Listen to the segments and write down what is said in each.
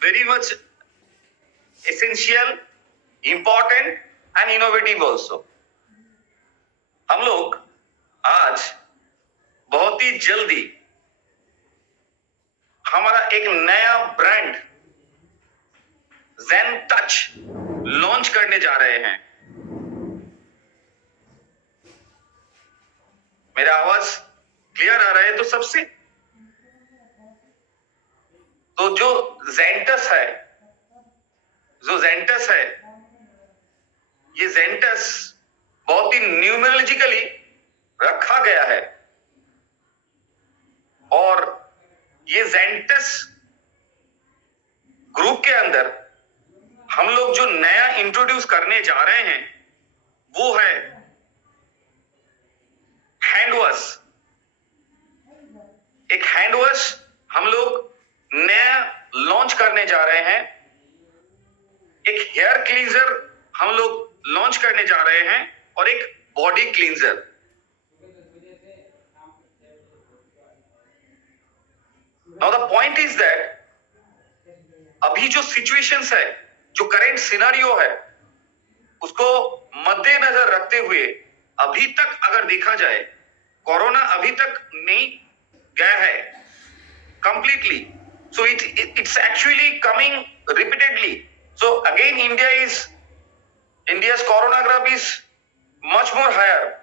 very much essential, important and innovative also. हम लोग आज बहुत ही जल्दी हमारा एक नया ब्रांड zen touch लॉन्च करने जा रहे हैं। मेरा आवाज क्लियर आ रहा है? तो सबसे तो जो ज़ेंटस है, ये ज़ेंटस बहुत ही न्यूमरोलॉजिकली रखा गया है और ये ज़ेंटस ग्रुप के अंदर हम लोग जो नया इंट्रोड्यूस करने जा रहे हैं वो है हैंड वॉश। एक हैंड वॉश हम लोग नया लॉन्च करने जा रहे हैं। एक हेयर क्लींजर हम लोग लॉन्च करने जा रहे हैं और एक body cleanser. Now the point is that अभी जो सिचुएशंस है, जो करेंट सिनेरियो है, उसको मद्देनजर रखते हुए अभी तक अगर देखा जाए, कोरोना अभी तक नहीं गया है completely. So it's actually coming repeatedly. So again India's corona graph is much more higher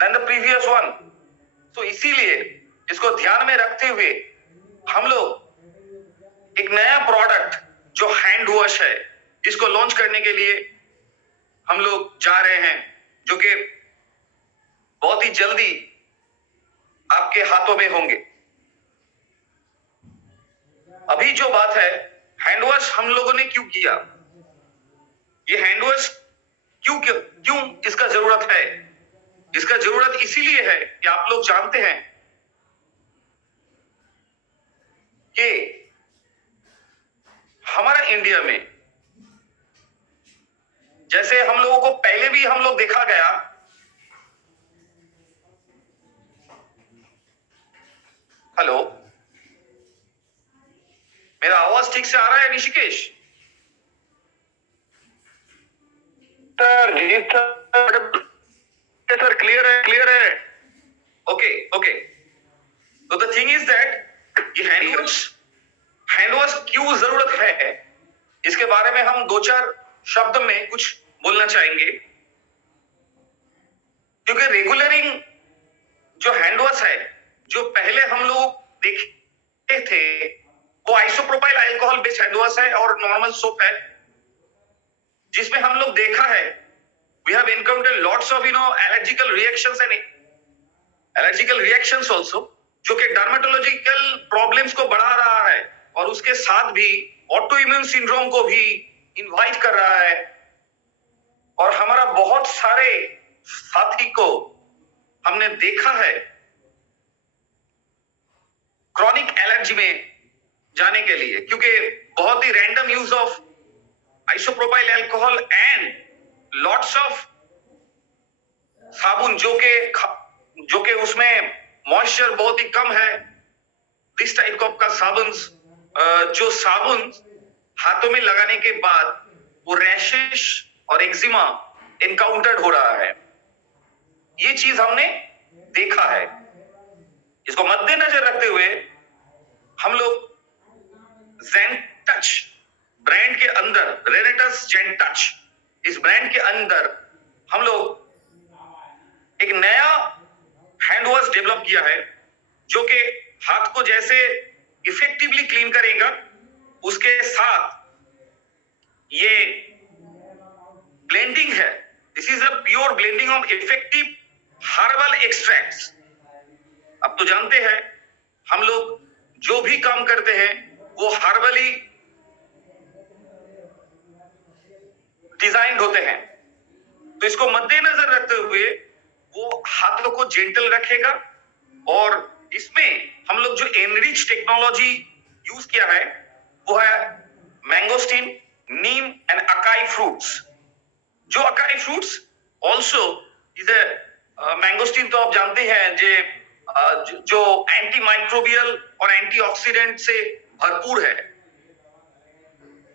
than the previous one. So इसीलिए इसको ध्यान में रखते हुए हम लोग एक नया प्रोडक्ट जो हैंड वॉश है इसको लॉन्च करने के लिए हम लोग जा रहे हैं, जो कि बहुत ही जल्दी आपके हाथों में होंगे। अभी जो बात है, हैंड वॉश हम लोगों ने क्यों किया, ये हैंड वॉश क्यों इसका जरूरत है? इसका जरूरत इसीलिए है कि आप लोग जानते हैं कि हमारा इंडिया में जैसे हम लोगों को पहले भी हम लोग देखा गया, हेलो, मेरा आवाज ठीक से आ रहा है ऋषिकेश? सर क्लियर है। ओके। तो द थिंग इज दैट ये हैंड वॉश क्यों जरूरत है, इसके बारे में हम 2-4 शब्द में कुछ बोलना चाहेंगे। क्योंकि रेगुलरिंग जो हैंड वॉश है, जो पहले हम लोग देखते थे, वो isopropyl alcohol based hand wash है और नॉर्मल सोप है, जिसमें हम लोग देखा है we have encountered lots of allergical reactions and allergical reactions also, जो कि डर्मेटोलॉजिकल प्रॉब्लम्स को बढ़ा रहा है और उसके साथ भी ऑटो इम्यून सिंड्रोम को भी इनवाइट कर रहा है। और हमारा बहुत सारे साथी को हमने देखा है क्रॉनिक एलर्जी में जाने के लिए, क्योंकि बहुत ही random use of isopropyl alcohol and lots of साबुन जो के उसमें मॉइस्चर बहुत ही कम है, दिस टाइप का साबुन, जो साबुन हाथों में लगाने के बाद वो रैशेस और एक्जिमा एनकाउंटर्ड हो रहा है। ये चीज हमने देखा है। इसको मद्देनजर रखते हुए हम लोग zen touch ब्रांड के अंदर, रेनेटस zen touch, इस ब्रांड के अंदर हम लोग एक नया हैंड वॉश डेवलप किया है, जो कि हाथ को जैसे इफेक्टिवली क्लीन करेगा, उसके साथ ये ब्लेंडिंग है। This is a pure blending of effective herbal extracts. अब तो जानते हैं हम लोग जो भी काम करते हैं वो हर्बली डिजाइन होते हैं, तो इसको मद्देनजर रखते हुए वो हाथों को जेंटल रखेगा। और इसमें हम लोग जो एनरिच टेक्नोलॉजी यूज किया है वो है mangosteen, neem and acai fruits. जो acai fruits also is a mangosteen, तो आप जानते हैं जो एंटी माइक्रोबियल और एंटीऑक्सीडेंट से भरपूर है,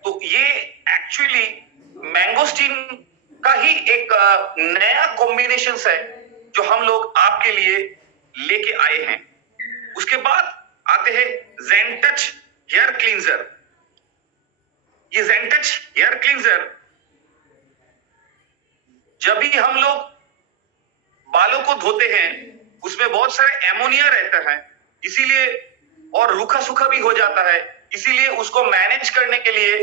तो ये एक्चुअली मैंगोस्टीन का ही एक नया कॉम्बिनेशन है जो हम लोग आपके लिए लेके आए हैं। उसके बाद आते हैं ज़ेनटच हेयर क्लींजर। ये ज़ेनटच हेयर क्लींजर जब भी हम लोग बालों को धोते हैं उसमें बहुत सारे एमोनिया रहता है, इसीलिए और रूखा सूखा भी हो जाता है, इसीलिए उसको मैनेज करने के लिए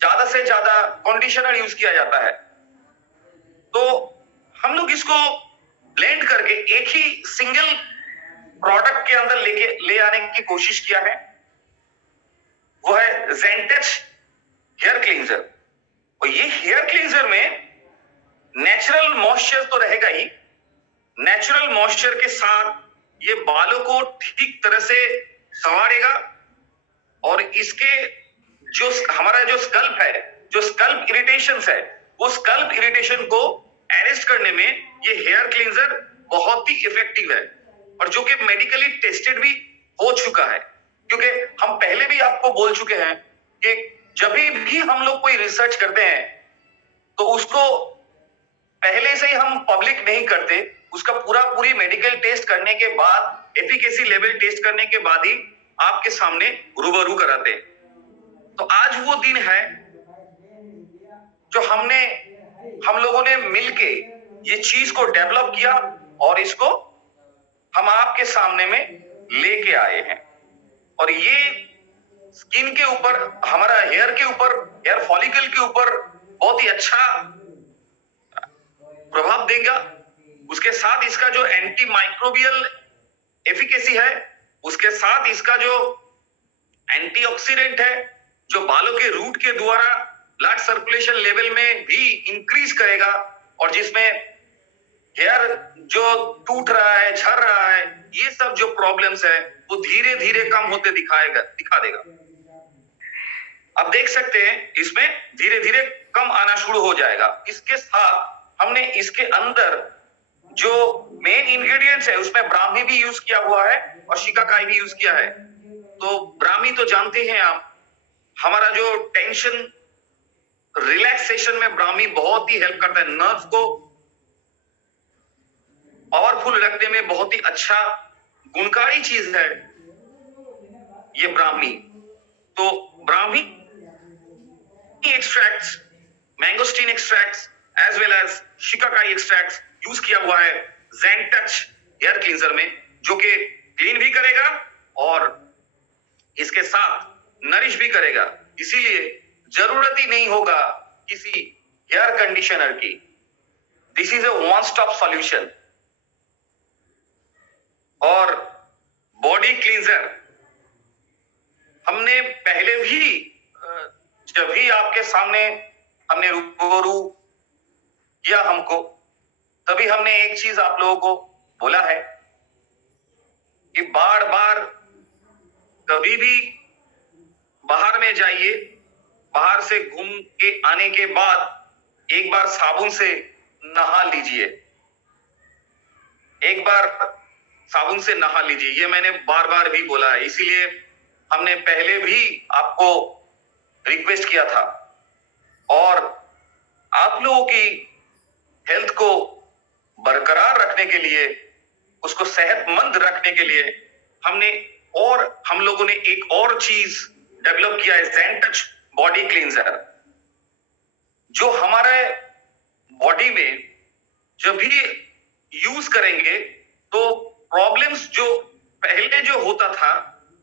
ज्यादा से ज्यादा कंडीशनर यूज किया जाता है। तो हम लोग इसको ब्लेंड करके एक ही सिंगल प्रोडक्ट के अंदर ले आने की कोशिश किया है, वो है ज़ेनटच हेयर क्लींजर। और ये हेयर क्लींजर में नेचुरल मॉइस्चर तो रहेगा ही, नेचुरल मॉइस्चर के साथ ये बालों को ठीक तरह से संवारेगा और इसके जो हमारा जो स्कल्प है, जो स्कल्प इरिटेशन है, वो स्कल्प इरिटेशन को अरेस्ट करने में ये हेयर क्लींजर बहुत ही इफेक्टिव है और जो कि मेडिकली टेस्टेड भी हो चुका है। क्योंकि हम पहले भी आपको बोल चुके हैं कि जब भी हम लोग कोई रिसर्च करते हैं तो उसको पहले से ही हम पब्लिक नहीं करते, उसका पूरी मेडिकल टेस्ट करने के बाद, एफिकेसी लेवल टेस्ट करने के बाद ही आपके सामने रूबरू कराते हैं। तो आज वो दिन है जो हम लोगों ने मिलके ये चीज को डेवलप किया और इसको हम आपके सामने में लेके आए हैं। और ये स्किन के ऊपर, हमारा हेयर के ऊपर, हेयर फॉलिकल के ऊपर बहुत ही अच्छा प्रभाव देगा। उसके साथ इसका जो एंटी माइक्रोबियल एफिकेसी है, उसके साथ इसका जो एंटीऑक्सीडेंट है, जो बालों के रूट के द्वारा ब्लड सर्कुलेशन लेवल में भी इंक्रीज करेगा और जिसमें हेयर जो टूट रहा है, झड़ रहा है, ये सब जो प्रॉब्लम्स है वो धीरे धीरे कम होते दिखा देगा। अब देख सकते हैं इसमें धीरे धीरे कम आना शुरू हो जाएगा। इसके साथ हमने इसके अंदर जो मेन इंग्रेडिएंट्स है उसमें ब्राह्मी भी यूज किया हुआ है और शिकाकाई भी यूज किया है। तो ब्राह्मी तो जानते हैं आप, हमारा जो टेंशन रिलैक्सेशन में ब्राह्मी बहुत ही हेल्प करता है, नर्व को पावरफुल रखने में बहुत ही अच्छा गुणकारी चीज है ये ब्राह्मी। तो brahmi extracts, mangosteen extracts as well as shikakai extracts use किया हुआ है ज़ेनटच हेयर क्लींजर में, जो कि क्लीन भी करेगा और इसके साथ नरिश भी करेगा। इसीलिए जरूरत ही नहीं होगा किसी हेयर कंडीशनर की। This is a one stop solution. और बॉडी क्लींजर हमने पहले भी जब भी आपके सामने हमने रूबरू किया हमको, तभी हमने एक चीज आप लोगों को बोला है कि बार बार कभी भी बाहर में जाइए, बाहर से घूम के आने के बाद एक बार साबुन से नहा लीजिए, एक बार साबुन से नहा लीजिए। ये मैंने बार बार भी बोला है, इसीलिए हमने पहले भी आपको रिक्वेस्ट किया था। और आप लोगों की हेल्थ को बरकरार रखने के लिए, उसको सेहतमंद रखने के लिए हम लोगों ने एक और चीज डेवलप किया है, ज़ेनटच बॉडी क्लींजर, जो हमारे बॉडी में जब भी यूज करेंगे तो प्रॉब्लम्स जो पहले जो होता था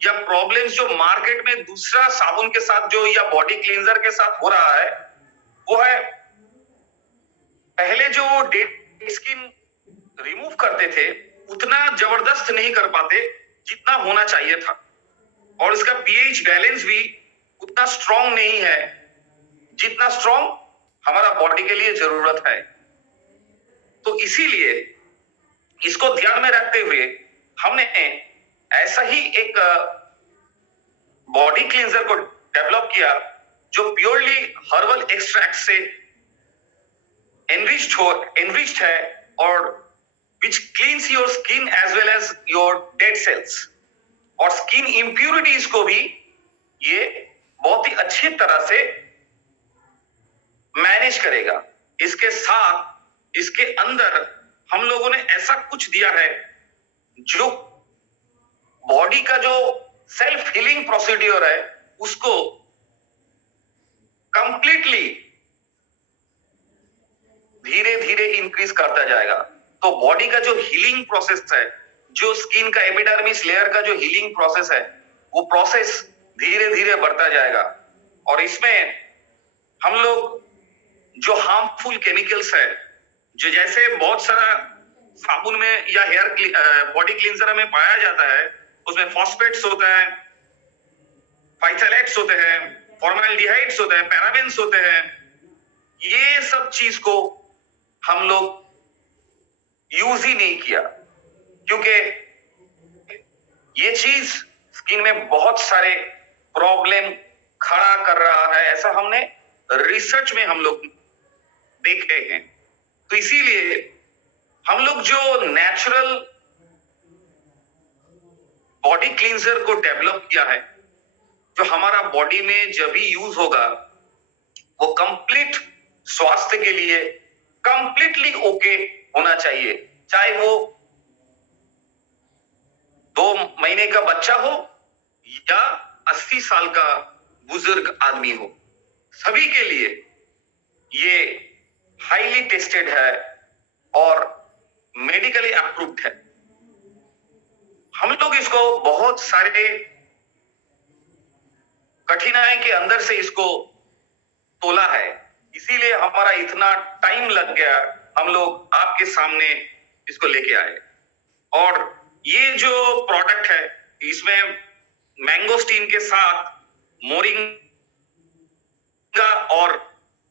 या प्रॉब्लम्स जो मार्केट में दूसरा साबुन के साथ जो या बॉडी क्लींजर के साथ हो रहा है, वो है पहले जो डेड स्किन रिमूव करते थे उतना जबरदस्त नहीं कर पाते जितना होना चाहिए था, और इसका पीएच बैलेंस भी उतना स्ट्रॉन्ग नहीं है जितना स्ट्रॉन्ग हमारा बॉडी के लिए जरूरत है। तो इसीलिए इसको ध्यान में रखते हुए हमने ऐसा ही एक बॉडी क्लींजर को डेवलप किया जो प्योरली हर्बल एक्सट्रैक्ट से एनरिच्ड है और which cleans your skin as well as your dead cells, और स्किन इंप्यूरिटीज को भी ये बहुत ही अच्छी तरह से मैनेज करेगा। इसके साथ इसके अंदर हम लोगों ने ऐसा कुछ दिया है जो बॉडी का जो सेल्फ हीलिंग प्रोसीड्योर है उसको कंप्लीटली धीरे धीरे इंक्रीज करता जाएगा। तो बॉडी का जो हीलिंग प्रोसेस है, जो स्किन का एपिडर्मिस लेयर का जो हीलिंग प्रोसेस है, वो प्रोसेस धीरे धीरे बढ़ता जाएगा। और इसमें हम लोग जो हार्मफुल केमिकल्स है, जो जैसे बहुत सारा साबुन में या हेयर बॉडी क्लींजर में पाया जाता है, उसमें फॉस्फेट्स होता है, फाइथैलेट्स होते हैं, फॉर्मल्डिहाइड्स होते हैं, पैराबेन्स होते हैं। ये सब चीज को हम लोग यूज ही नहीं किया, क्योंकि ये चीज स्किन में बहुत सारे प्रॉब्लम खड़ा कर रहा है, ऐसा हमने रिसर्च में हम लोग देखे हैं। तो इसीलिए हम लोग जो नेचुरल बॉडी क्लींजर को डेवलप किया है, जो हमारा बॉडी में जब भी यूज होगा वो कंप्लीट स्वास्थ्य के लिए कंप्लीटली ओके होना चाहिए, चाहे वो 2 महीने का बच्चा हो या 80 साल का बुजुर्ग आदमी हो, सभी के लिए ये हाईली टेस्टेड है और मेडिकली अप्रूव्ड है। हम लोग इसको बहुत सारे कठिनाई के अंदर से इसको तोला है, इसीलिए हमारा इतना टाइम लग गया, हम लोग आपके सामने इसको लेके आए। और ये जो प्रोडक्ट है, इसमें मैंगोस्टीन के साथ मोरिंगा और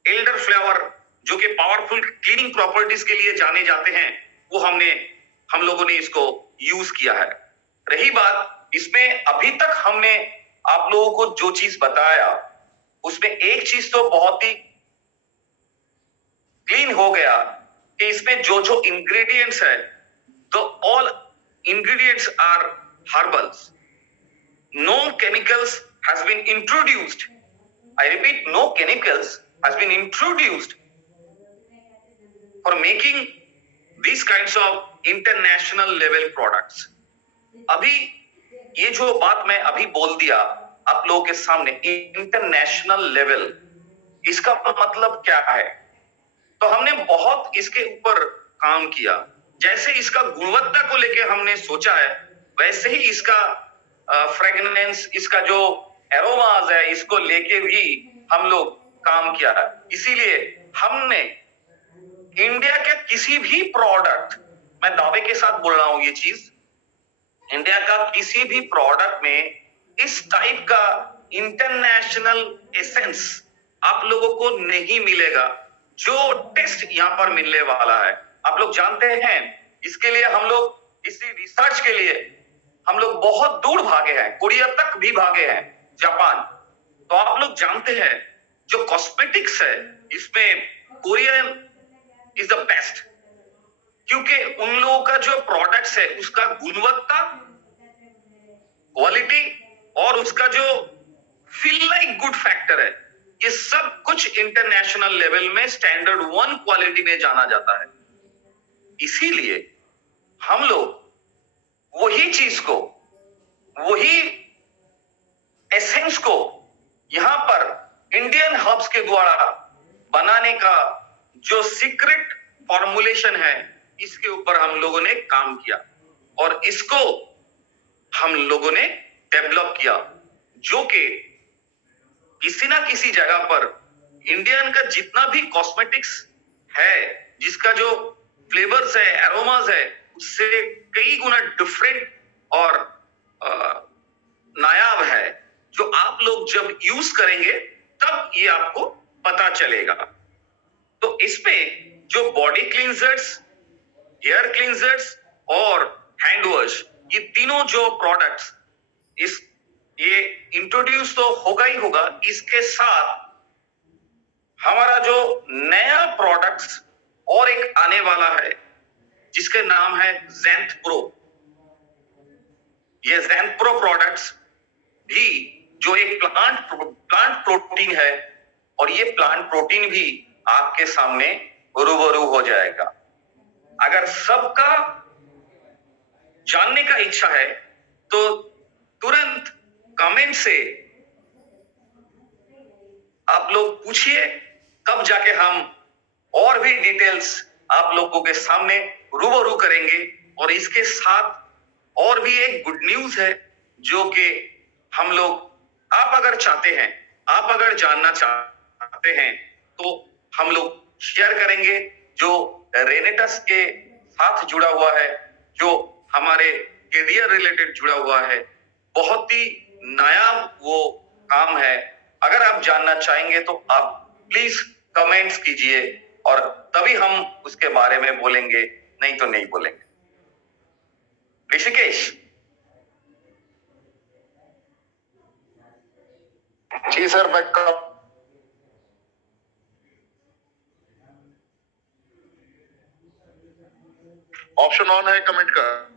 एल्डर फ्लावर, जो कि पावरफुल क्लीनिंग प्रॉपर्टीज के लिए जाने जाते हैं, वो हम लोगों ने इसको यूज किया है। रही बात इसमें, अभी तक हमने आप लोगों को जो चीज बताया, उसमें एक चीज तो बहुत ही क्लीन हो गया कि इसमें जो जो इंग्रेडिएंट्स है, तो all ingredients are herbals, no chemicals has been introduced, I repeat, no chemicals has been introduced for making these kinds of international level products। अभी ये जो बात मैं अभी बोल दिया आप लोगों के सामने, इंटरनेशनल लेवल, इसका मतलब क्या है? तो हमने बहुत इसके ऊपर काम किया। जैसे इसका गुणवत्ता को लेके हमने सोचा है, वैसे ही इसका फ्रेगनेंस, इसका जो एरोमास है, इसको लेके भी हम लोग काम किया है। इसीलिए हमने इंडिया के किसी भी प्रोडक्ट, मैं दावे के साथ बोल रहा हूं ये चीज, इंडिया का किसी भी प्रोडक्ट में इस टाइप का इंटरनेशनल एसेंस आप लोगों को नहीं मिलेगा जो टेस्ट यहां पर मिलने वाला है। आप लोग जानते हैं, इसके लिए हम लोग इसी रिसर्च के लिए हम लोग बहुत दूर भागे हैं, कोरिया तक भी भागे हैं, जापान। तो आप लोग जानते हैं जो कॉस्मेटिक्स है, इसमें कोरियन इज द बेस्ट, क्योंकि उन लोगों का जो प्रोडक्ट्स है उसका गुणवत्ता, क्वालिटी और उसका जो फील लाइक गुड फैक्टर है, ये सब कुछ इंटरनेशनल लेवल में स्टैंडर्ड 1 क्वालिटी में जाना जाता है। इसीलिए हम लोग वही चीज को, वही एसेंस को यहां पर इंडियन हर्ब्स के द्वारा बनाने का जो सीक्रेट फॉर्मुलेशन है, इसके ऊपर हम लोगों ने काम किया और इसको हम लोगों ने डेवलप किया, जो कि किसी ना किसी जगह पर इंडियन का जितना भी कॉस्मेटिक्स है, जिसका जो फ्लेवर्स है, एरोमास है, उससे कई गुना डिफरेंट और नायाब है, जो आप लोग जब यूज करेंगे तब ये आपको पता चलेगा। तो इसमें जो बॉडी क्लींजर्स, हेयर क्लींजर्स और हैंड वॉश, ये तीनों जो प्रोडक्ट्स ये इंट्रोड्यूस तो होगा ही होगा, इसके साथ हमारा जो नया प्रोडक्ट्स और एक आने वाला है जिसके नाम है ज़ेंथ प्रो। ये ज़ेंथ प्रो प्रोडक्ट्स भी जो एक प्लांट प्रोटीन है, और ये प्लांट प्रोटीन भी आपके सामने रूबरू हो जाएगा। अगर सबका जानने का इच्छा है तो तुरंत कमेंट से आप लोग पूछिए, तब जाके हम और भी डिटेल्स आप लोगों के सामने रूबरू करेंगे। और इसके साथ और भी एक गुड न्यूज है, जो कि हम लोग, आप अगर चाहते हैं, आप अगर जानना चाहते हैं तो हम लोग शेयर करेंगे, जो रेनेटस के साथ जुड़ा हुआ है, जो हमारे करियर रिलेटेड जुड़ा हुआ है। बहुत ही नायाब वो काम है। अगर आप जानना चाहेंगे तो आप प्लीज कमेंट्स कीजिए, और तभी हम उसके बारे में बोलेंगे, नहीं तो नहीं बोलेंगे। ऋषिकेश जी सर, मैं ऑप्शन ऑन है कमेंट का।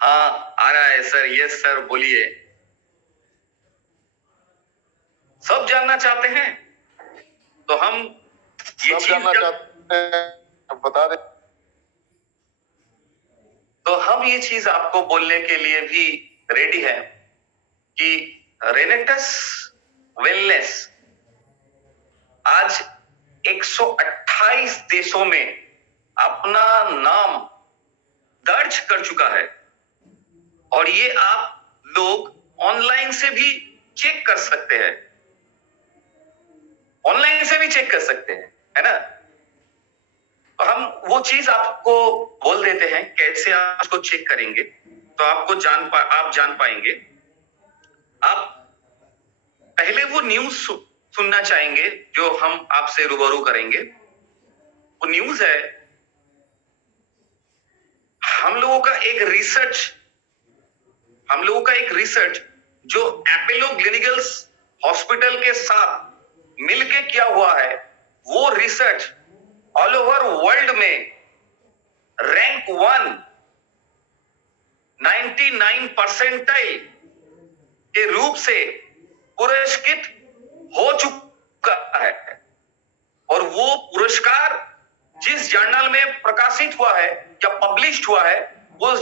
हाँ, आ रहा है सर। यस सर, बोलिए। सब जानना चाहते हैं तो हम ये सब जानना चाहते हैं, बता दें। तो हम ये चीज आपको बोलने के लिए भी रेडी है कि रेनेटस वेलनेस आज 128 देशों में अपना नाम दर्ज कर चुका है। और ये आप लोग ऑनलाइन से भी चेक कर सकते हैं, ऑनलाइन से भी चेक कर सकते हैं, है ना। तो हम वो चीज आपको बोल देते हैं, कैसे आप उसको चेक करेंगे तो आपको आप जान पाएंगे। आप पहले वो न्यूज सुनना चाहेंगे जो हम आपसे रूबरू करेंगे। वो न्यूज है, हम लोगों का एक रिसर्च जो एपोलो क्लिनिकल्स हॉस्पिटल के साथ मिलके किया हुआ है। वो रिसर्च ऑल ओवर वर्ल्ड में रैंक 1 99 परसेंटाइल के रूप से पुरस्कृत हो चुका है। और वो पुरस्कार जिस जर्नल में प्रकाशित हुआ है या पब्लिश्ड हुआ है, उस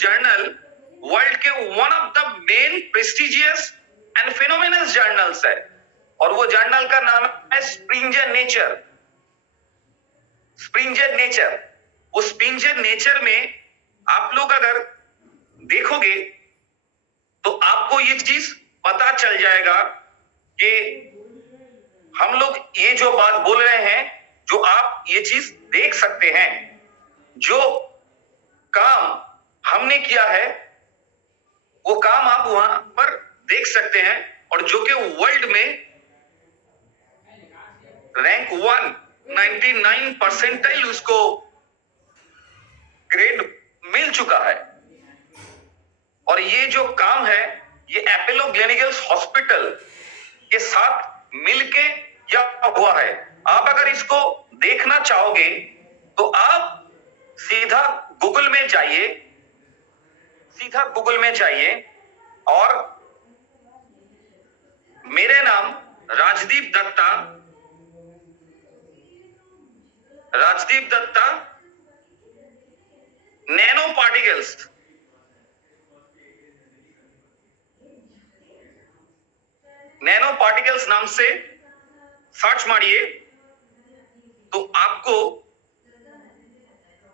जर्नल वर्ल्ड के one of the main prestigious and phenomenous journals है। और वो जर्नल का नाम है स्प्रिंगर नेचर। वो स्प्रिंगर नेचर में आप लोग अगर देखोगे तो आपको ये चीज पता चल जाएगा कि हम लोग ये जो बात बोल रहे हैं, जो आप ये चीज देख सकते हैं, जो काम हमने किया है वो काम आप वहां पर देख सकते हैं। और जो कि वर्ल्ड में रैंक 1 99 परसेंटाइल उसको ग्रेड मिल चुका है। और ये जो काम है, ये एपोलो क्लिनिकल्स हॉस्पिटल के साथ मिलके किया हुआ है। आप अगर इसको देखना चाहोगे तो आप सीधा गूगल में जाइए और मेरे नाम Rajdeep Datta nano particles, nano particles नाम से सर्च मारिए तो आपको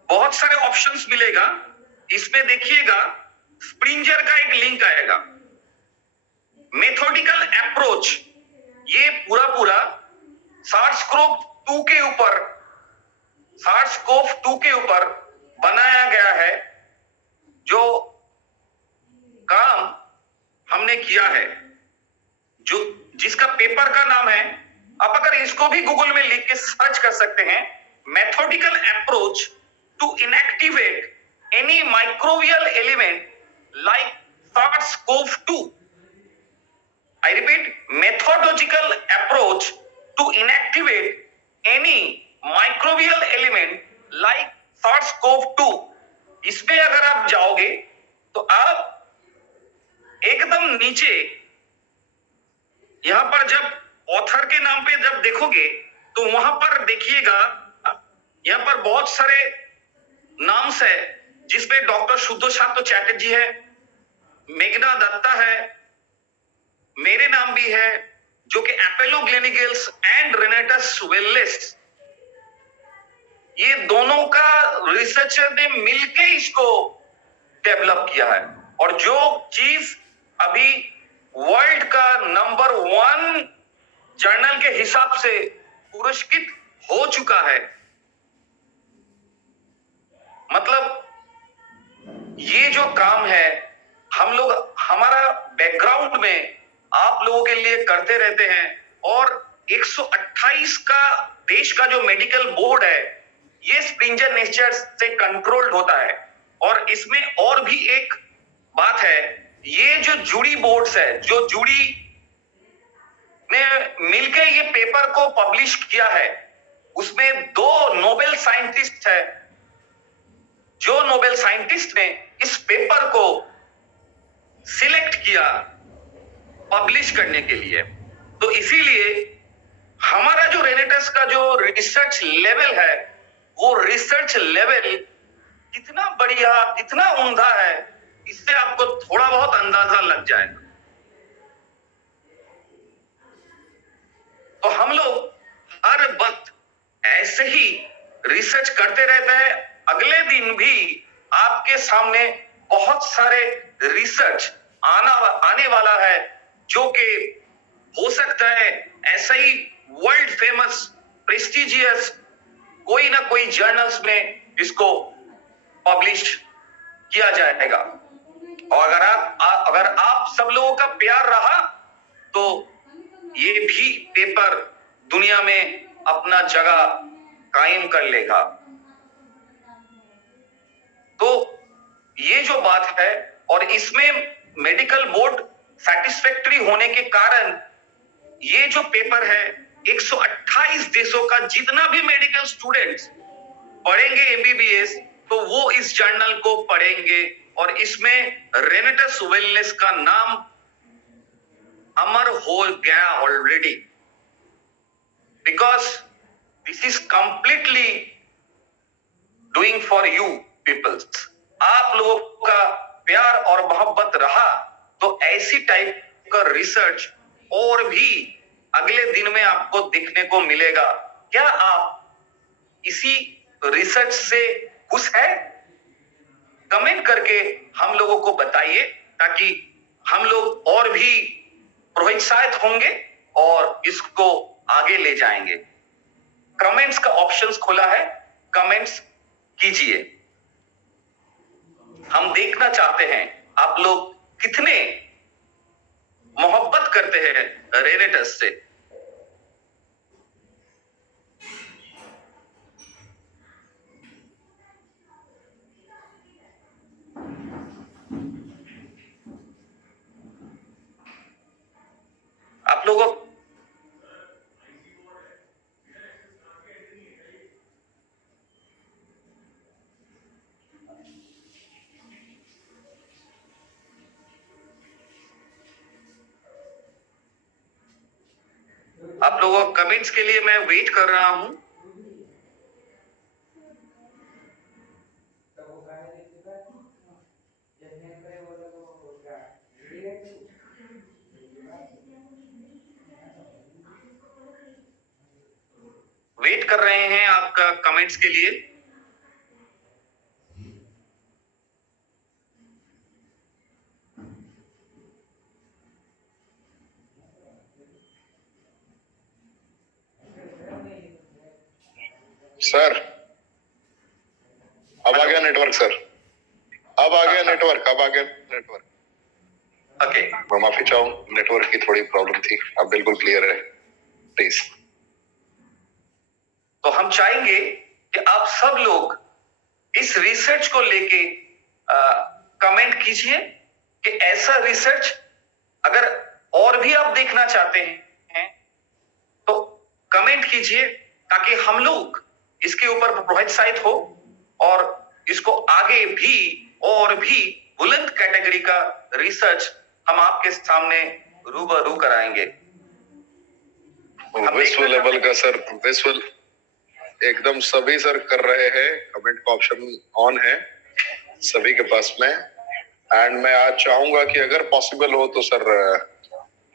बहुत सारे ऑप्शंस मिलेगा। इसमें देखिएगा स्प्रिंजर का एक लिंक आएगा, मेथोडिकल अप्रोच, ये पूरा सार्स-CoV-2 के ऊपर सार्स-CoV-2 के ऊपर बनाया गया है। जो काम हमने किया है, जो जिसका पेपर का नाम है, आप अगर इसको भी गूगल में लिख के सर्च कर सकते हैं, methodical approach to inactivate any microbial element like SARS-CoV-2। I repeat, methodological approach to inactivate any microbial element like SARS-CoV-2। इसमें अगर आप जाओगे तो आप एकदम नीचे यहां पर जब ऑथर के नाम पे जब देखोगे तो वहां पर देखिएगा, यहां पर बहुत सारे नाम्स है जिसमें डॉक्टर शुद्धोशात्तो चैटर्जी है, मेघना दत्ता है, मेरे नाम भी है, जो कि एपेलो ग्लेनिगेल्स एंड रेनेटस वेल्लेस, ये दोनों का रिसर्चर ने मिलके इसको डेवलप किया है। और जो चीज अभी वर्ल्ड का नंबर 1 जर्नल के हिसाब से पुरस्कृत हो चुका है, मतलब ये जो काम है हम लोग हमारा बैकग्राउंड में आप लोगों के लिए करते रहते हैं। और 128 का देश का जो मेडिकल बोर्ड है, ये स्प्रिंजर नेचर से कंट्रोल्ड होता है। और इसमें और भी एक बात है, ये जो जूरी बोर्ड्स है, जो जूरी ने मिलके ये पेपर को पब्लिश किया है, उसमें 2 नोबेल साइंटिस्ट है, जो नोबेल साइंटिस्ट ने इस पेपर को सिलेक्ट किया पब्लिश करने के लिए। तो इसीलिए हमारा जो रेनेटस का जो रिसर्च लेवल है, वो रिसर्च लेवल कितना बढ़िया, कितना उम्दा है, इससे आपको थोड़ा बहुत अंदाजा लग जाएगा। तो हम लोग हर वक्त ऐसे ही रिसर्च करते रहते हैं। अगले दिन भी आपके सामने बहुत सारे रिसर्च आने वाला है, जो कि हो सकता है ऐसा ही वर्ल्ड फेमस प्रेस्टिजियस कोई ना कोई जर्नल्स में इसको पब्लिश किया जाएगा। और अगर आप सब लोगों का प्यार रहा तो ये भी पेपर दुनिया में अपना जगह कायम कर लेगा। तो ये जो बात है, और इसमें मेडिकल बोर्ड सैटिस्फैक्टरी होने के कारण ये जो पेपर है 128 देशों का जितना भी मेडिकल स्टूडेंट्स पढ़ेंगे एमबीबीएस, तो वो इस जर्नल को पढ़ेंगे। और इसमें रेनेटस वेलनेस का नाम अमर हो गया already, because this is completely doing for you peoples. आप लोगों का प्यार और मोहब्बत रहा तो ऐसी टाइप का रिसर्च और भी अगले दिन में आपको देखने को मिलेगा। क्या आप इसी रिसर्च से खुश है? कमेंट करके हम लोगों को बताइए, ताकि हम लोग और भी प्रोत्साहित होंगे और इसको आगे ले जाएंगे। कमेंट्स का ऑप्शंस खुला है, कमेंट्स कीजिए। हम देखना चाहते हैं आप लोग कितने मोहब्बत करते हैं रेनेटस से। आप लोगों आप लोगों कमेंट्स के लिए मैं वेट कर रहा हूं। वेट कर रहे हैं आपका कमेंट्स के लिए। सर अब आ गया नेटवर्क सर, अब आ गया नेटवर्क, अब आ गया नेटवर्क। ओके, मैं माफी चाहूँ, नेटवर्क की थोड़ी प्रॉब्लम थी, अब बिल्कुल क्लियर है, प्लीज। तो हम चाहेंगे कि आप सब लोग इस रिसर्च को लेके कमेंट कीजिए कि ऐसा रिसर्च अगर और भी आप देखना चाहते हैं तो कमेंट कीजिए, ताकि हम लोग इसके ऊपर प्रोत्साहित हो और इसको आगे भी और भी बुलंद कैटेगरी का रिसर्च हम आपके सामने रूबरू कराएंगे। विश्व लेवल का सर, विश्व एकदम सभी सर कर रहे हैं, कमेंट का ऑप्शन ऑन है सभी के पास में। एंड मैं आज चाहूंगा कि अगर पॉसिबल हो तो सर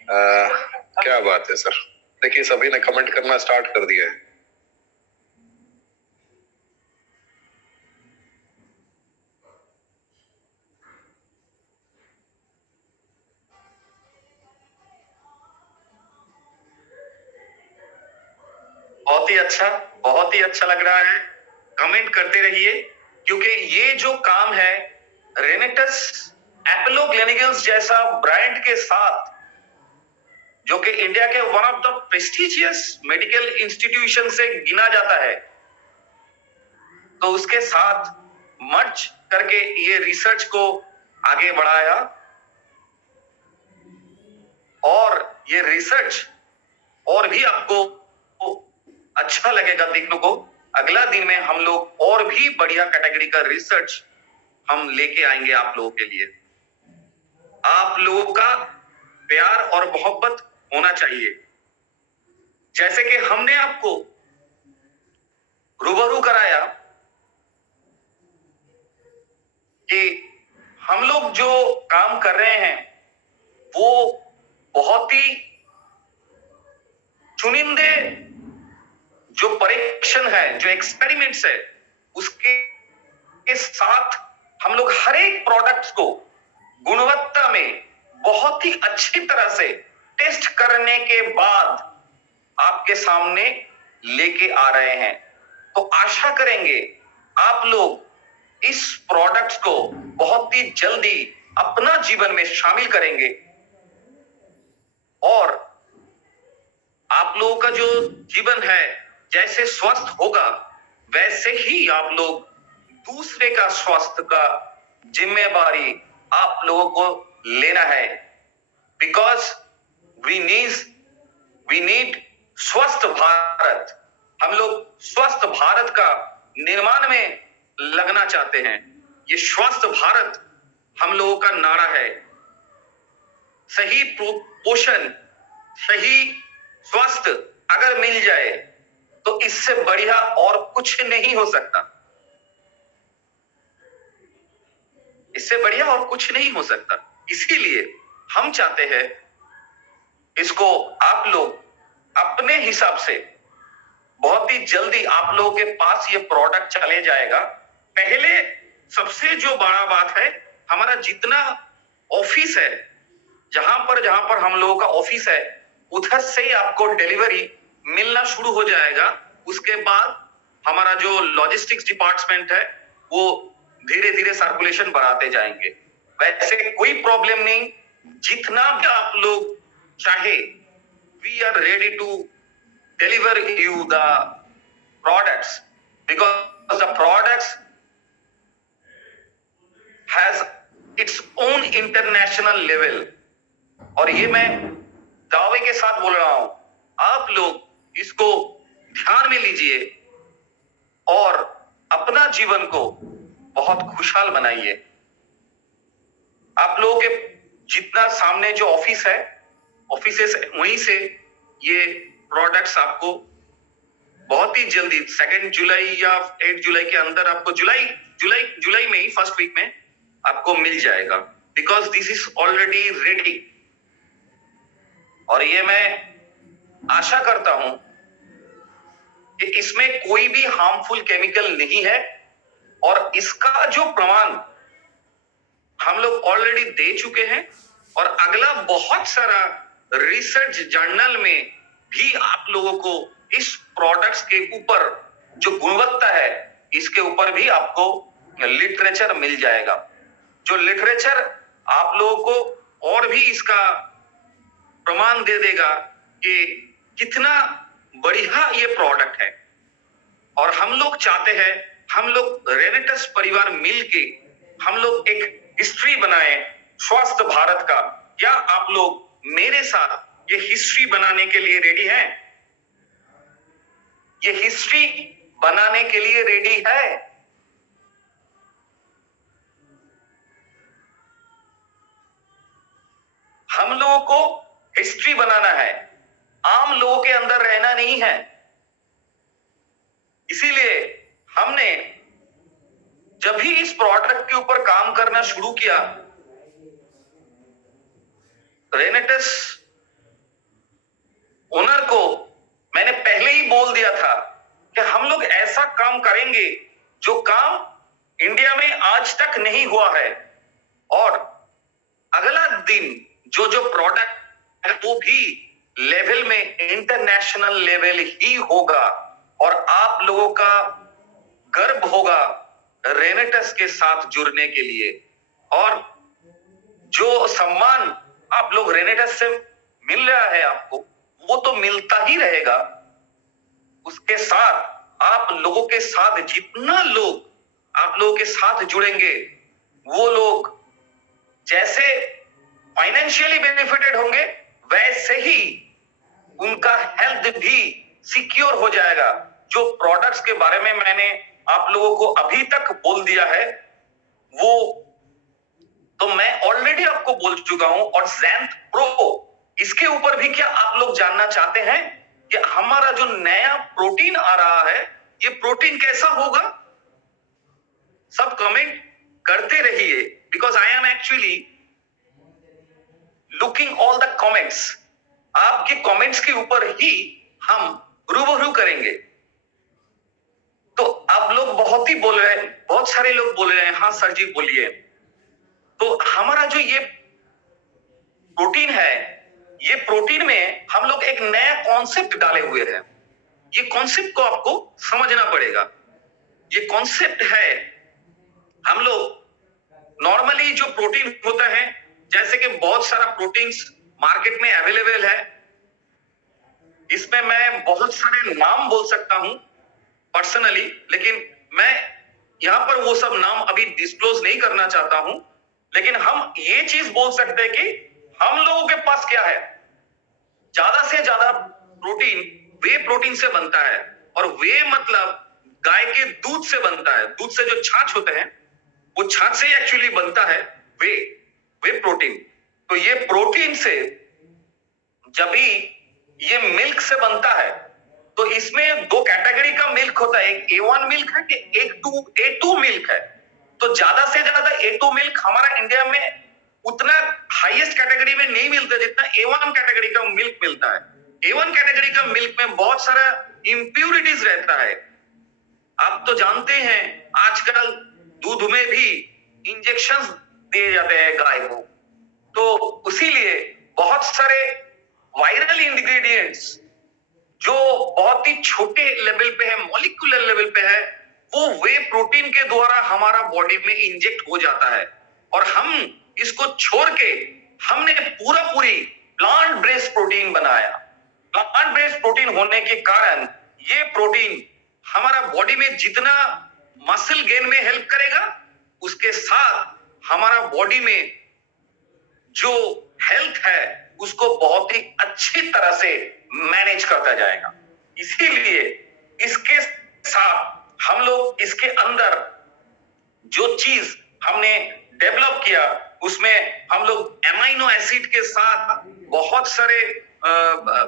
क्या बात है सर, देखिए सभी ने कमेंट करना स्टार्ट कर दिया है। बहुत ही अच्छा लग रहा है। कमेंट करते रहिए, क्योंकि ये जो काम है रेनेटस एपोलो क्लिनिकल्स जैसा ब्रांड के साथ, जो कि इंडिया के one of the prestigious medical institution से गिना जाता है, तो उसके साथ मर्ज करके ये रिसर्च को आगे बढ़ाया और ये रिसर्च और भी आपको अच्छा लगेगा देखने को। अगला दिन में हम लोग और भी बढ़िया कैटेगरी का रिसर्च हम लेके आएंगे आप लोगों के लिए। आप लोगों का प्यार और मोहब्बत होना चाहिए। जैसे कि हमने आपको रूबरू कराया कि हम लोग जो काम कर रहे हैं वो बहुत ही चुनिंदे जो परीक्षण है, जो एक्सपेरिमेंट्स है, उसके साथ हम लोग हर एक प्रोडक्ट्स को गुणवत्ता में बहुत ही अच्छी तरह से टेस्ट करने के बाद आपके सामने लेके आ रहे हैं। तो आशा करेंगे आप लोग इस प्रोडक्ट्स को बहुत ही जल्दी अपना जीवन में शामिल करेंगे और आप लोगों का जो जीवन है जैसे स्वस्थ होगा, वैसे ही आप लोग दूसरे का स्वास्थ्य का जिम्मेवारी आप लोगों को लेना है। बिकॉज वी नीड स्वस्थ भारत। हम लोग स्वस्थ भारत का निर्माण में लगना चाहते हैं। ये स्वस्थ भारत हम लोगों का नारा है। सही पोषण, सही स्वास्थ्य अगर मिल जाए तो इससे बढ़िया और कुछ नहीं हो सकता। इससे बढ़िया और कुछ नहीं हो सकता। इसीलिए हम चाहते हैं इसको आप लोग अपने हिसाब से बहुत ही जल्दी आप लोगों के पास ये प्रोडक्ट चले जाएगा। पहले सबसे जो बड़ा बात है, हमारा जितना ऑफिस है, जहां पर हम लोगों का ऑफिस है, उधर से ही आपको डिलीवरी मिलना शुरू हो जाएगा। उसके बाद हमारा जो लॉजिस्टिक्स डिपार्टमेंट है वो धीरे धीरे सर्कुलेशन बढ़ाते जाएंगे। वैसे कोई प्रॉब्लम नहीं, जितना भी आप लोग चाहे, we are ready to deliver you the products, because the products has its own international level। और ये मैं दावे के साथ बोल रहा हूं, आप लोग इसको ध्यान में लीजिए और अपना जीवन को बहुत खुशहाल बनाइए। आप लोगों के जितना सामने जो ऑफिस है, ऑफिसेस वहीं से ये प्रोडक्ट्स आपको बहुत ही जल्दी 2 जुलाई या 8 जुलाई के अंदर आपको जुलाई में ही फर्स्ट वीक में आपको मिल जाएगा। Because this is already ready. और ये मैं आशा करता हूं कि इसमें कोई भी हार्मफुल केमिकल नहीं है और इसका जो प्रमाण हम लोग ऑलरेडी दे चुके हैं और अगला बहुत सारा रिसर्च जर्नल में भी आप लोगों को इस प्रोडक्ट्स के ऊपर जो गुणवत्ता है इसके ऊपर भी आपको लिटरेचर मिल जाएगा, जो लिटरेचर आप लोगों को और भी इसका प्रमाण दे देगा कि कितना बढ़िया ये प्रोडक्ट है। और हम लोग चाहते हैं, हम लोग रेनेटस परिवार मिलके हम लोग एक हिस्ट्री बनाए स्वस्थ भारत का। क्या आप लोग मेरे साथ ये हिस्ट्री बनाने के लिए रेडी हैं? ये हिस्ट्री बनाने के लिए रेडी है? हम लोगों को हिस्ट्री बनाना है, आम लोगों के अंदर रहना नहीं है। इसीलिए हमने जब भी इस प्रोडक्ट के ऊपर काम करना शुरू किया, रेनेटस ओनर को मैंने पहले ही बोल दिया था कि हम लोग ऐसा काम करेंगे जो काम इंडिया में आज तक नहीं हुआ है और अगला दिन जो जो प्रोडक्ट है वो भी लेवल में इंटरनेशनल लेवल ही होगा और आप लोगों का गर्व होगा रेनेटस के साथ जुड़ने के लिए। और जो सम्मान आप लोग रेनेटस से मिल रहा है आपको, वो तो मिलता ही रहेगा। उसके साथ आप लोगों के साथ जितना लोग आप लोगों के साथ जुड़ेंगे, वो लोग जैसे फाइनेंशियली बेनिफिटेड होंगे वैसे ही उनका हेल्थ भी सिक्योर हो जाएगा। जो प्रोडक्ट्स के बारे में मैंने आप लोगों को अभी तक बोल दिया है वो तो मैं ऑलरेडी आपको बोल चुका हूं। और ज़ैंथ प्रो, इसके ऊपर भी क्या आप लोग जानना चाहते हैं कि हमारा जो नया प्रोटीन आ रहा है ये प्रोटीन कैसा होगा? सब कमेंट करते रहिए, because I am actually looking all the comments. आपके कमेंट्स के ऊपर ही हम रूबरू करेंगे। तो अब लोग बहुत ही बोल रहे हैं, बहुत सारे लोग बोल रहे हैं हाँ सर जी बोलिए। तो हमारा जो ये प्रोटीन है, ये प्रोटीन में हम लोग एक नया कॉन्सेप्ट डाले हुए हैं। ये कॉन्सेप्ट को आपको समझना पड़ेगा। ये कॉन्सेप्ट है, हम लोग नॉर्मली जो प्रोटीन होता है, जैसे कि बहुत सारा प्रोटीन्स मार्केट में अवेलेबल है, इसमें मैं बहुत सारे नाम बोल सकता हूं पर्सनली, लेकिन मैं यहां पर वो सब नाम अभी डिस्क्लोज नहीं करना चाहता हूं। लेकिन हम ये चीज बोल सकते हैं कि हम लोगों के पास क्या है, ज्यादा से ज्यादा प्रोटीन वे प्रोटीन से बनता है। और वे मतलब गाय के दूध से बनता है। दूध से जो छाछ होते हैं वो छाछ से एक्चुअली बनता है वे प्रोटीन। तो ये प्रोटीन से जब भी ये मिल्क से बनता है तो इसमें दो कैटेगरी का मिल्क होता है, एक A1 मिल्क है कि A2 मिल्क है। तो ज्यादा से ज्यादा A2 मिल्क हमारा इंडिया में उतना हाईएस्ट कैटेगरी में नहीं मिलता जितना A1 कैटेगरी का मिल्क मिलता है। A1 कैटेगरी का मिल्क में बहुत सारा इंप्यूरिटीज रहता है। आप तो जानते हैं आजकल दूध में भी इंजेक्शंस दिए जाते हैं गाय को, तो इसीलिए बहुत सारे वायरल इंग्रेडिएंट्स जो बहुत ही छोटे लेवल पे है, मॉलिक्यूलर लेवल पे है, वो वे प्रोटीन के द्वारा हमारा बॉडी में इंजेक्ट हो जाता है। और हम इसको छोड़ के हमने पूरी प्लांट बेस्ड प्रोटीन बनाया। प्लांट बेस्ड प्रोटीन होने के कारण ये प्रोटीन हमारा बॉडी में जितना मसल गेन में हेल्प करेगा, उसके साथ हमारा बॉडी में जो हेल्थ है उसको बहुत ही अच्छी तरह से मैनेज करता जाएगा। इसीलिए इसके साथ हम लोग इसके अंदर जो चीज हमने डेवलप किया उसमें हम लोग एमाइनो एसिड के साथ बहुत सारे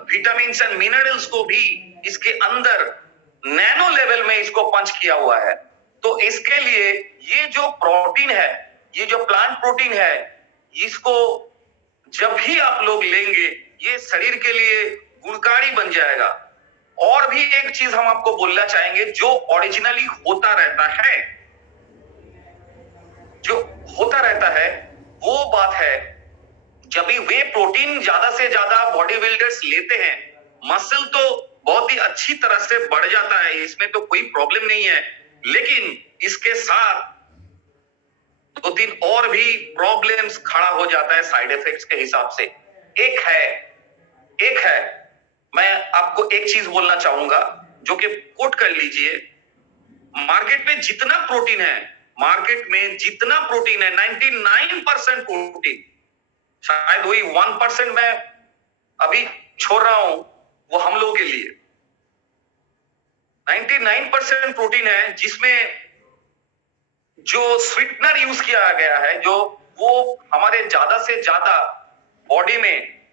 विटामिन एंड मिनरल्स को भी इसके अंदर नैनो लेवल में इसको पंच किया हुआ है। तो इसके लिए ये जो प्रोटीन है, ये जो प्लांट प्रोटीन है, इसको जब भी आप लोग लेंगे ये शरीर के लिए गुणकारी बन जाएगा। और भी एक चीज हम आपको बोलना चाहेंगे, जो ओरिजिनली होता रहता है, जो होता रहता है वो बात है, जब भी वे प्रोटीन ज्यादा से ज्यादा बॉडी बिल्डर्स लेते हैं, मसल तो बहुत ही अच्छी तरह से बढ़ जाता है, इसमें तो कोई प्रॉब्लम नहीं है। लेकिन इसके साथ दो तीन और भी प्रॉब्लम्स खड़ा हो जाता है साइड इफेक्ट्स के हिसाब से। एक है, मैं आपको एक चीज बोलना चाहूंगा जो कि कोट कर लीजिए, मार्केट में जितना प्रोटीन है, मार्केट में जितना प्रोटीन है, 99% प्रोटीन, शायद वही 1% मैं अभी छोड़ रहा हूं, वो हम लोगों के लिए 99% प्रोटीन है, जिसमें जो स्वीटनर यूज किया गया है, जो वो हमारे ज्यादा से ज्यादा बॉडी में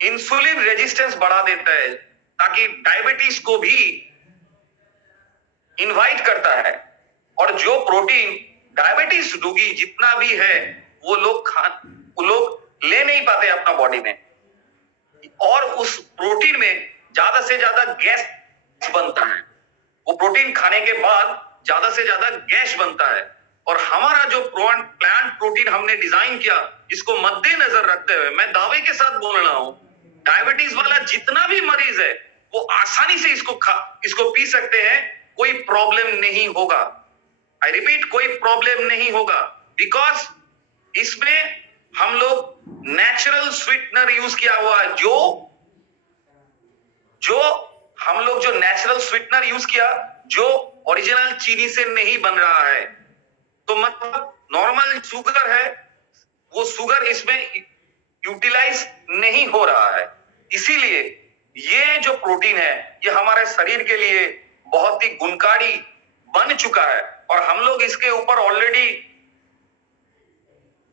इंसुलिन रेजिस्टेंस बढ़ा देता है, ताकि डायबिटीज को भी इनवाइट करता है। और जो प्रोटीन डायबिटीज रोगी जितना भी है, वो लोग ले नहीं पाते अपना बॉडी में, और उस प्रोटीन में ज्यादा से ज्यादा गैस बनता है। वो प्रोटीन खाने के बाद ज्यादा से ज्यादा गैस बनता है। और हमारा जो प्लांट प्रोटीन हमने डिजाइन किया, इसको मद्देनजर रखते हुए मैं दावे के साथ बोल रहा हूं, डायबिटीज वाला जितना भी मरीज है वो आसानी से इसको पी सकते हैं, कोई प्रॉब्लम नहीं होगा। आई रिपीट, कोई प्रॉब्लम नहीं होगा, बिकॉज इसमें हम लोग नेचुरल स्वीटनर यूज किया हुआ है। जो हम लोग जो नेचुरल स्वीटनर यूज किया, जो ओरिजिनल चीनी से नहीं बन रहा है, तो मतलब नॉर्मल शुगर है, वो शुगर इसमें यूटिलाइज नहीं हो रहा है। इसीलिए ये जो प्रोटीन है, ये हमारे शरीर के लिए बहुत ही गुणकारी बन चुका है। और हम लोग इसके ऊपर already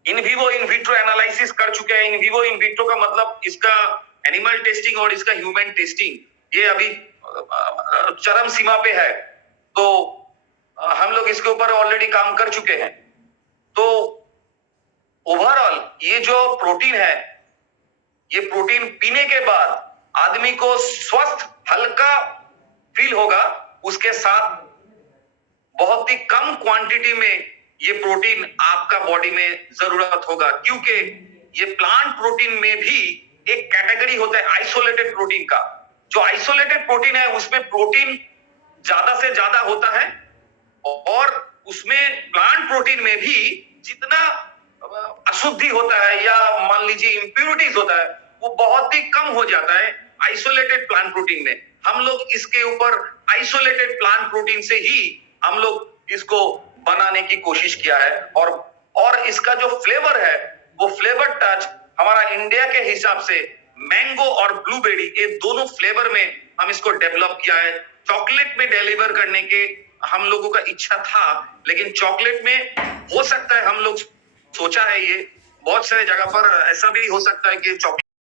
in vivo in vitro analysis कर चुके हैं। इन विवो इन विट्रो का मतलब इसका एनिमल टेस्टिंग और इसका ह्यूमन टेस्टिंग, ये अभी चरम सीमा पे है। तो हम लोग इसके ऊपर ऑलरेडी काम कर चुके हैं। तो ओवरऑल ये जो प्रोटीन है, ये प्रोटीन पीने के बाद आदमी को स्वस्थ हल्का फील होगा। उसके साथ बहुत ही कम क्वांटिटी में ये प्रोटीन आपका बॉडी में जरूरत होगा, क्योंकि ये प्लांट प्रोटीन में भी एक कैटेगरी होता है आइसोलेटेड प्रोटीन का। जो आइसोलेटेड प्रोटीन है, उसमें प्रोटीन ज्यादा से ज्यादा होता है, और उसमें प्लांट प्रोटीन में भी जितना अशुद्धि होता है या मान लीजिए इंप्योरिटीज होता है, वो बहुत ही कम हो जाता है आइसोलेटेड प्लांट प्रोटीन में। हम लोग इसके ऊपर आइसोलेटेड प्लांट प्रोटीन से ही हम लोग इसको बनाने की कोशिश किया है। और इसका जो फ्लेवर है, वो फ्लेवर टच हमारा इंडिया के हिसाब से मैंगो और ब्लूबेरी, ये दोनों फ्लेवर में हम इसको डेवलप किया है। चॉकलेट में डिलीवर करने के हम लोगों का इच्छा था, लेकिन चॉकलेट में हो सकता है, हम लोग सोचा है, ये बहुत सारे जगह पर ऐसा भी हो सकता है कि चॉकलेट